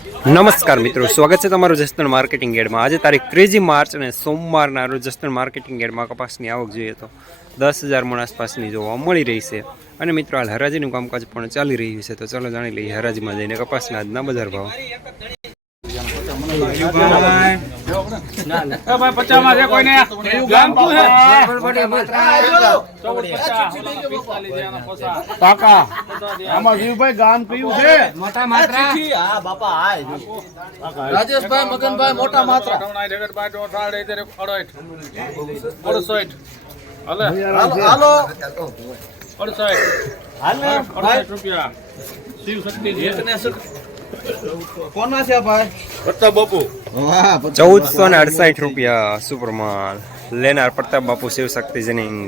નમસ્કાર મિત્રો, સ્વાગત છે તમારું જસદણ માર્કેટિંગ યાર્ડમાં। આજે તારીખ 3 માર્ચ અને સોમવારના રોજ જસદણ માર્કેટિંગ યાર્ડમાં કપાસની આવક જોઈએ તો 10,000 મણ આસપાસની જોવા મળી રહી છે। અને મિત્રો હાલ હરાજીનું કામકાજ પણ ચાલી રહ્યું છે, તો ચાલો જાણી લઈએ હરાજીમાં જઈને કપાસના આજના બજાર ભાવ। રાજેશભાઈ મગનભાઈ મોટા માત્રા રૂપિયા શિવ શક્તિ કોના છે ભાઈ? પ્રતાપ બાપુ 1468 રૂપિયા સુપરમાલ લેનાર પ્રતાપ બાપુ શિવ શક્તિ જનિંગ।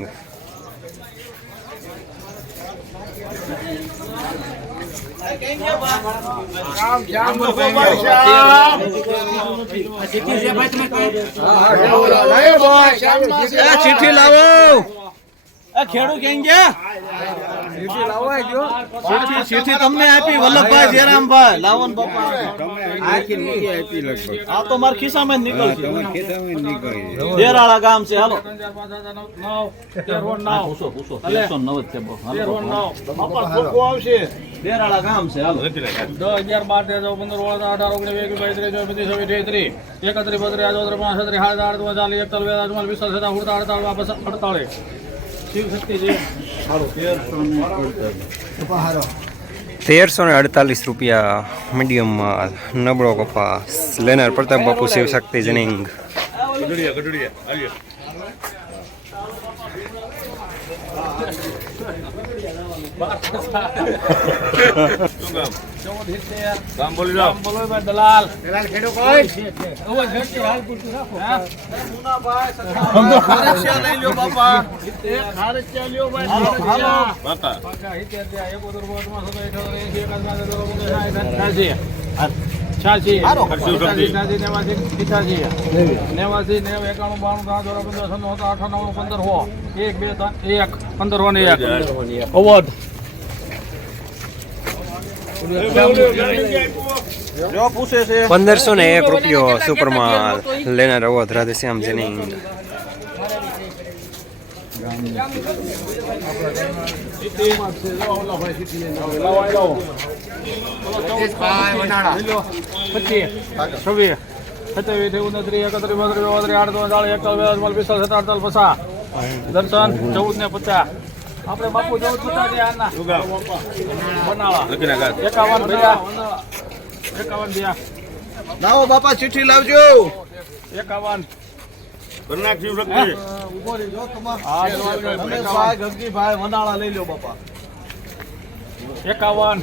ચીઠી લાવો ખેડૂત કેમ ગયા? ચીઠી તમને આપી વલ્લભભાઈ જયરામભાઈ લાવો ને બાપા। આ તો મારા ખિસ્સામાં જ નીકળી દેરાળા ગામ છે। હાલો આવશે દેરાળા ગામ છે। હાલો 10, 11, 12, 13, 14, 15, 16, 1348 રૂપિયા મીડિયમ માલ નબળો કપાસ લેનાર પ્રતાપ બાપુ શિવ શક્તિ જનિંગ। 1501 રૂપિયો સુપરમાલ લેનાર અવધ રાધેશ્યામ જનિંગ। 1450 આપણે બાપુ 1450 બનાવા 51 લાવો બાપા ચીઠી લાવજો 51 કરના શિવ શક્તિ ઉભો રહેજો તમાર ગગજીભાઈ વનાળા લઈ લો બાપા 51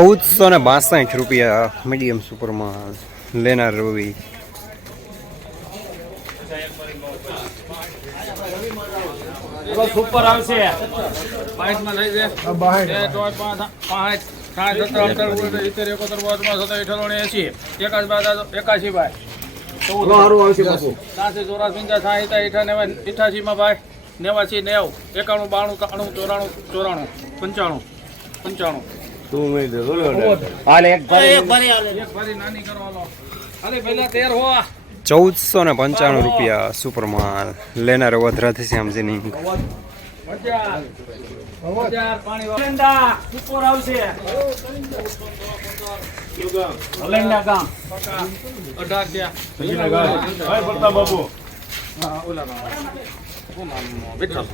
1462 રૂપિયા મીડિયમ સુપરમાલ લેનાર રવિ। સુપર આવશે 22 માં થઈ જાય 81 ભાઈ 88 માં ભાઈ 89 91 92 94 95 નાની કરવાનો અરે પહેલા 13 હો 1495 રૂપિયા સુપરમાલ લેનાર અવધ રાધેશ્યામ જનિંગ। 1000 પાણી સુપર આવશે હલેન્ડા ગામ 18 ભાઈ પ્રતાપ બાપુ ઓલા 18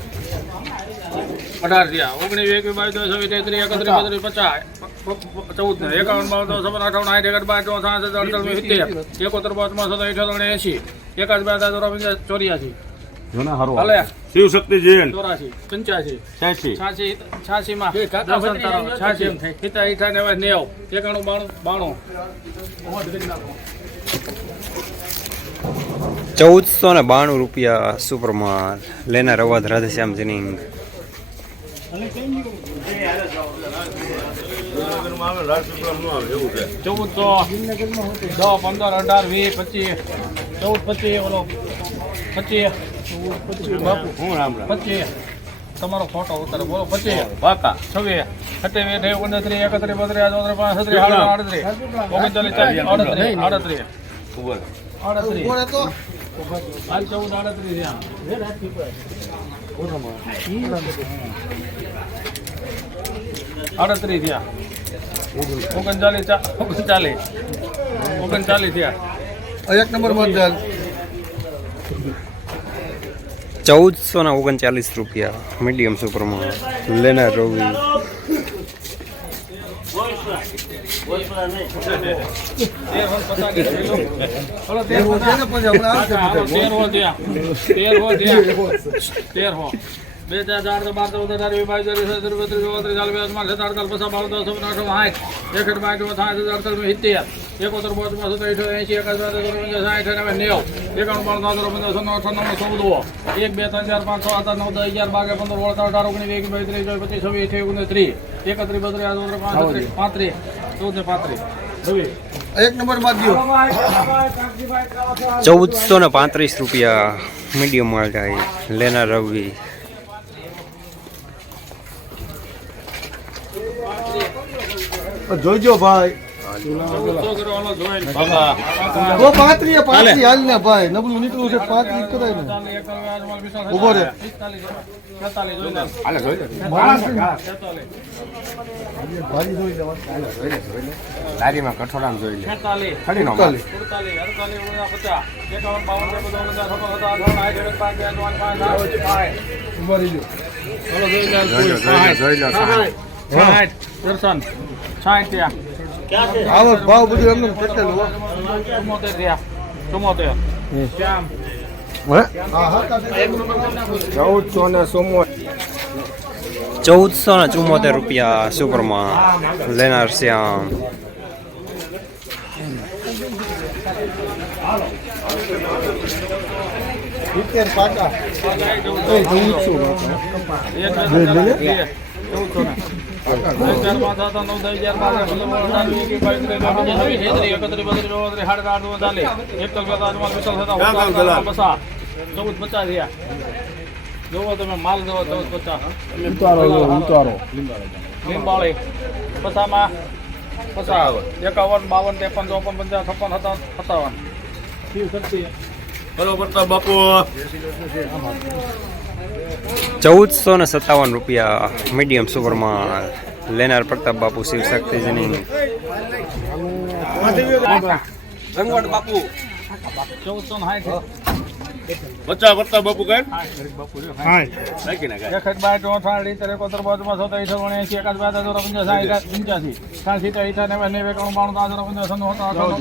19 શિવ શક્તિ જૈન 84 85 86 માં 1492 રૂપિયા સુપરમાલ લેનાર અવધ રાધેશ્યામ જનિંગ। ભાવનગરમાં આવે રાજપીપળામાં આવે એવું છે 1400 10 15 18 20 25 14 25 ઓલો 25 બાપુ હું રામ રામ 25 તમારો ફોટો ઉતારે બોલો 25 બાકા 26 28 29 31 32 33 35 36 38 ઉપર 38 હાલ 14 38 થયા 39 થયા એક નંબર માં ચાલ 1439 રૂપિયા મીડિયમ સુપરમાં લેનાર રવિ. એક નંબર માં દો 1435 રૂપિયા મીડિયમ માલ થાય લેનાર રવિ. જોઈજો ભાઈ ઓ પાંત્રી હાલ ને ભાઈ નબળું નીકળું છે પાંત્રી કરાય ને ઉભો રે લારીમાં કઠોળામાં જોઈ લે. દર્શન 60 થયા આવક ભાવ બધું એમને કેટલેલું 74 થયા 74 શ્યામ 1474 રૂપિયા સુપરમાં લેનાર શ્યામ. પાકા જોવો તમે માલ જોવો 1450 લીંબાળી પસામાં 50 51 52 53 54 55 57 બરોબર તો બાપુ 1457 રૂપિયા મીડિયમ સુપરમાં લેનાર પ્રતાપ બાપુ શિવ શક્તિજીની. રંગવટ બાપુ 1460 બચ્ચા વર્તા બાપુ કઈ નાખી નાખાય એકડ બાય તો થાળી તરે કોતર બાજુમાં 27 79 એકડ બાય તો 85 85 તો 98 99 91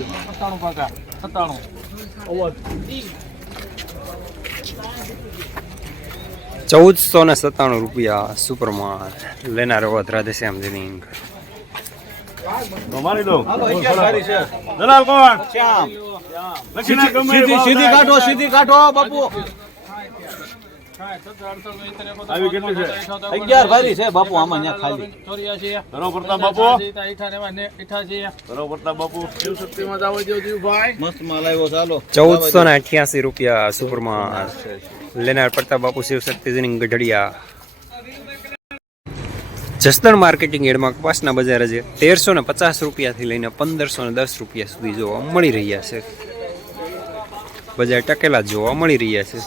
97 પાકા 97 ₹1497 રૂપિયા સુપરમાં લેનાર વધ રાધેશ્યામજીની. મારી દો દલાલ કોણ શ્યામ સીધી કાઢો બાપુ આવી કેટલી છે 11 ભારી છે બાપુ આમાં ન્યા ખાલી કરો પ્રતાપ બાપુ કરો પ્રતાપ બાપુ શિવ શક્તિમાં જાવ જો જીવભાઈ મસ્ત માલ આવ્યો ચાલો 1488 રૂપિયા સુપરમાં લેનાર પ્રતાપ બાપુ શિવ શક્તિજીની ગઢડિયા. જસદણ માર્કેટિંગ યાર્ડમાં કપાસના બજાર છે 1350 રૂપિયાથી લઈને 1510 રૂપિયા સુધી જોવા મળી રહ્યા છે. બજાર ટકેલા જોવા મળી રહ્યા છે.